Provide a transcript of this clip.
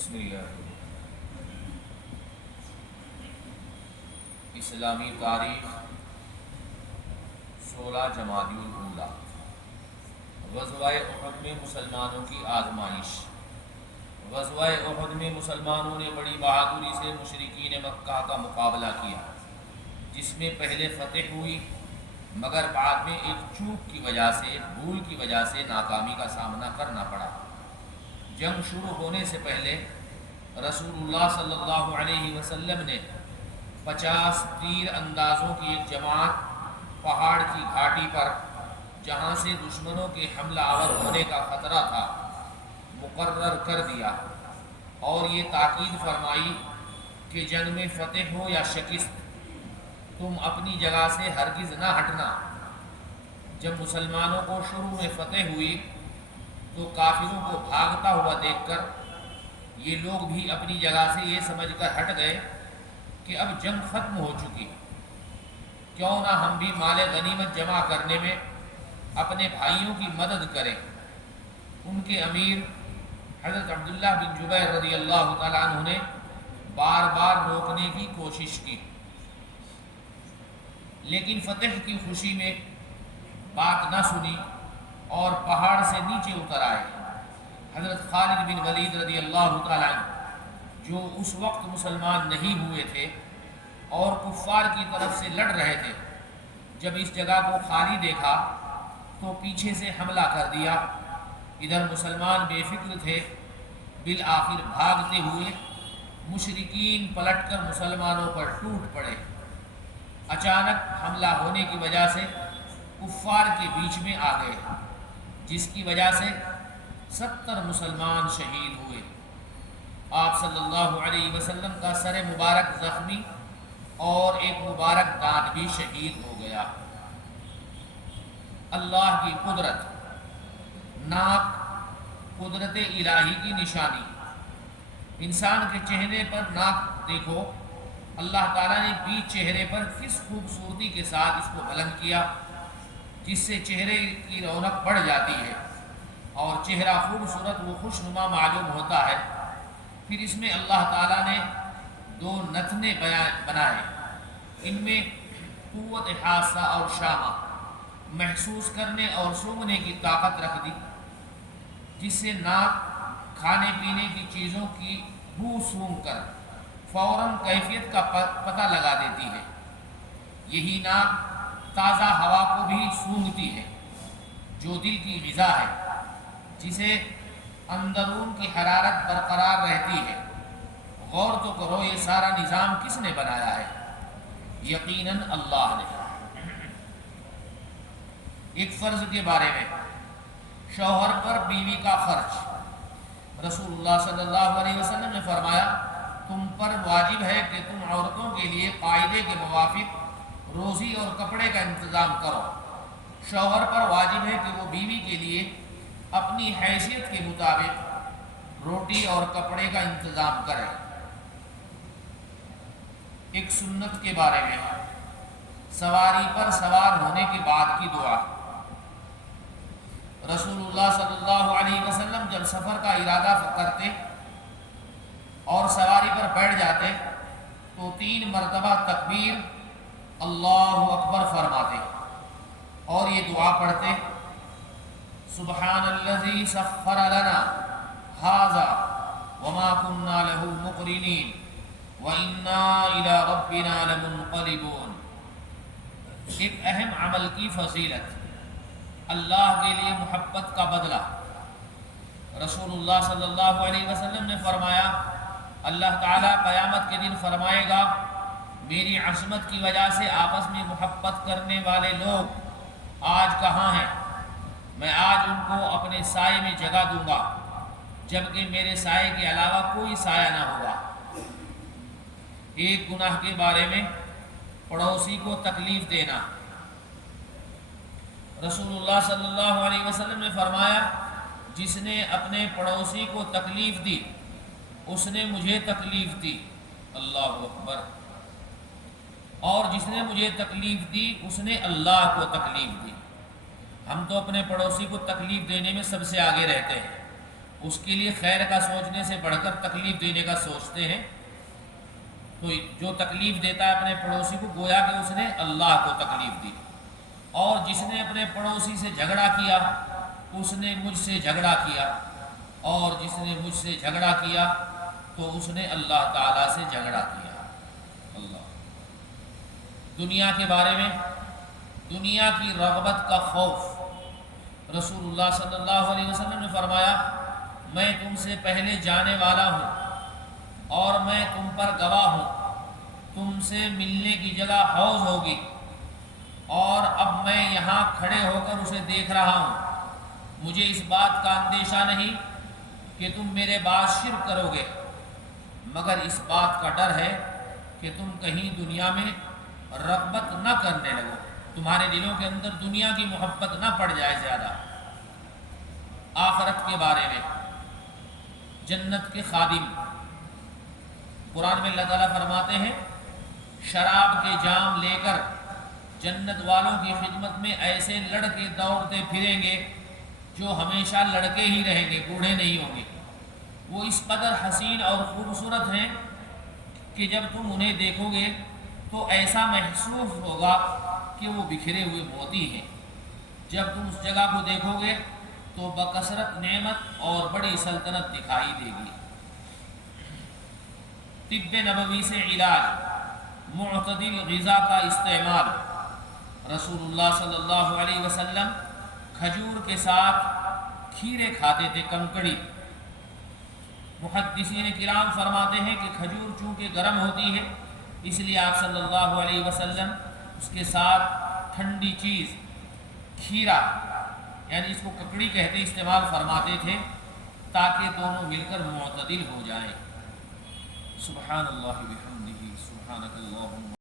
بسم اللہ۔ اسلامی تاریخ 16 جمادی الاولیٰ، غزوہ احد میں مسلمانوں کی آزمائش۔ غزوہ احد میں مسلمانوں نے بڑی بہادری سے مشرکین مکہ کا مقابلہ کیا، جس میں پہلے فتح ہوئی، مگر بعد میں ایک چوک کی وجہ سے، ایک بھول کی وجہ سے ناکامی کا سامنا کرنا پڑا۔ جنگ شروع ہونے سے پہلے رسول اللہ صلی اللہ علیہ وسلم نے 50 تیر اندازوں کی ایک جماعت پہاڑ کی گھاٹی پر، جہاں سے دشمنوں کے حملہ آور ہونے کا خطرہ تھا، مقرر کر دیا اور یہ تاکید فرمائی کہ جنگ میں فتح ہو یا شکست، تم اپنی جگہ سے ہرگز نہ ہٹنا۔ جب مسلمانوں کو شروع میں فتح ہوئی تو کافروں کو بھاگتا ہوا دیکھ کر یہ لوگ بھی اپنی جگہ سے یہ سمجھ کر ہٹ گئے کہ اب جنگ ختم ہو چکی، کیوں نہ ہم بھی مال غنیمت جمع کرنے میں اپنے بھائیوں کی مدد کریں۔ ان کے امیر حضرت عبداللہ بن جبیر رضی اللہ تعالیٰ عنہ نے بار بار روکنے کی کوشش کی، لیکن فتح کی خوشی میں بات نہ سنی اور پہاڑ سے نیچے اتر آئے۔ حضرت خالد بن ولید رضی اللہ تعالیٰ عنہ، جو اس وقت مسلمان نہیں ہوئے تھے اور کفار کی طرف سے لڑ رہے تھے، جب اس جگہ کو خالی دیکھا تو پیچھے سے حملہ کر دیا۔ ادھر مسلمان بے فکر تھے، بالآخر بھاگتے ہوئے مشرکین پلٹ کر مسلمانوں پر ٹوٹ پڑے۔ اچانک حملہ ہونے کی وجہ سے کفار کے بیچ میں آ گئے، جس کی وجہ سے 70 مسلمان شہید ہوئے۔ آپ صلی اللہ علیہ وسلم کا سر مبارک زخمی اور ایک مبارک دانت بھی شہید ہو گیا۔ اللہ کی قدرت۔ ناک قدرت الہی کی نشانی۔ انسان کے چہرے پر ناک دیکھو، اللہ تعالیٰ نے بیچ چہرے پر کس خوبصورتی کے ساتھ اس کو بلند کیا، جس سے چہرے کی رونق بڑھ جاتی ہے اور چہرہ خوبصورت و خوشنما معلوم ہوتا ہے۔ پھر اس میں اللہ تعالیٰ نے 2 نتنے بنائے، ان میں قوت حاسہ اور شامہ، محسوس کرنے اور سونگھنے کی طاقت رکھ دی، جس سے ناک کھانے پینے کی چیزوں کی بو سونگھ کر فوراً کیفیت کا پتہ لگا دیتی ہے۔ یہی ناک تازہ ہوا کو بھی سونگھتی ہے، جو دل کی غذا ہے، جسے اندرون کی حرارت برقرار رہتی ہے۔ غور تو کرو، یہ سارا نظام کس نے بنایا ہے؟ یقیناً اللہ نے۔ ایک فرض کے بارے میں، شوہر پر بیوی کا خرچ۔ رسول اللہ صلی اللہ علیہ وسلم نے فرمایا، تم پر واجب ہے کہ تم عورتوں کے لیے قاعدے کے موافق روزی اور کپڑے کا انتظام کرو۔ شوہر پر واجب ہے کہ وہ بیوی کے لیے اپنی حیثیت کے مطابق روٹی اور کپڑے کا انتظام کرے۔ ایک سنت کے بارے میں، سواری پر سوار ہونے کے بعد کی دعا۔ رسول اللہ صلی اللہ علیہ وسلم جب سفر کا ارادہ کرتے اور سواری پر بیٹھ جاتے تو 3 مرتبہ تکبیر اللہ اکبر فرماتے اور یہ دعا پڑھتے، سبحان الذی سخر لنا ھذا وما كنا له مقرنین وَإِنَّا إِلَىٰ رَبِّنَا لَمُنْقَلِبُونَ۔ ایک اہم عمل کی فضیلت، اللہ کے لیے محبت کا بدلہ۔ رسول اللہ صلی اللہ علیہ وسلم نے فرمایا، اللہ تعالیٰ قیامت کے دن فرمائے گا، میری عصمت کی وجہ سے آپس میں محبت کرنے والے لوگ آج کہاں ہیں؟ میں آج ان کو اپنے سائے میں جگہ دوں گا، جبکہ میرے سائے کے علاوہ کوئی سایہ نہ ہوگا۔ ایک گناہ کے بارے میں، پڑوسی کو تکلیف دینا۔ رسول اللہ صلی اللہ علیہ وسلم نے فرمایا، جس نے اپنے پڑوسی کو تکلیف دی اس نے مجھے تکلیف دی، اللہ اکبر، اور جس نے مجھے تکلیف دی اس نے اللہ کو تکلیف دی۔ ہم تو اپنے پڑوسی کو تکلیف دینے میں سب سے آگے رہتے ہیں، اس کے لیے خیر کا سوچنے سے بڑھ کر تکلیف دینے کا سوچتے ہیں، تو جو تکلیف دیتا ہے اپنے پڑوسی کو گویا کہ اس نے اللہ کو تکلیف دی، اور جس نے اپنے پڑوسی سے جھگڑا کیا اس نے مجھ سے جھگڑا کیا، اور جس نے مجھ سے جھگڑا کیا تو اس نے اللہ تعالیٰ سے جھگڑا کیا۔ اللہ دنیا کے بارے میں، دنیا کی رغبت کا خوف، رسول اللہ صلی اللہ علیہ وسلم نے فرمایا میں تم سے پہلے جانے والا ہوں اور میں تم پر گواہ ہوں، تم سے ملنے کی جگہ حوض ہوگی اور اب میں یہاں کھڑے ہو کر اسے دیکھ رہا ہوں، مجھے اس بات کا اندیشہ نہیں کہ تم میرے بعد شرک کرو گے، مگر اس بات کا ڈر ہے کہ تم کہیں دنیا میں رغبت نہ کرنے لگو، تمہارے دلوں کے اندر دنیا کی محبت نہ پڑ جائے زیادہ۔ آخرت کے بارے میں، جنت کے خادم، قرآن میں اللہ تعالیٰ فرماتے ہیں شراب کے جام لے کر جنت والوں کی خدمت میں ایسے لڑکے دوڑتے پھریں گے جو ہمیشہ لڑکے ہی رہیں گے، بوڑھے نہیں ہوں گے۔ وہ اس قدر حسین اور خوبصورت ہیں کہ جب تم انہیں دیکھو گے تو ایسا محسوس ہوگا کہ وہ بکھرے ہوئے موتی ہیں۔ جب تم اس جگہ کو دیکھو گے تو بکثرت نعمت اور بڑی سلطنت دکھائی دے گی۔ طب نبوی سے علاج، معتدل غذا کا استعمال، رسول اللہ صلی اللہ علیہ وسلم کھجور کے ساتھ کھیرے کھاتے تھے، کنکڑی۔ محدثین کرام فرماتے ہیں کہ کھجور چونکہ گرم ہوتی ہے اس لیے آپ صلی اللہ علیہ وسلم اس کے ساتھ ٹھنڈی چیز کھیرا، یعنی اس کو ککڑی کہتے، استعمال فرماتے تھے تاکہ دونوں مل کر معتدل ہو جائیں۔ سبحان اللہ بحمدہ، سبحانک اللہم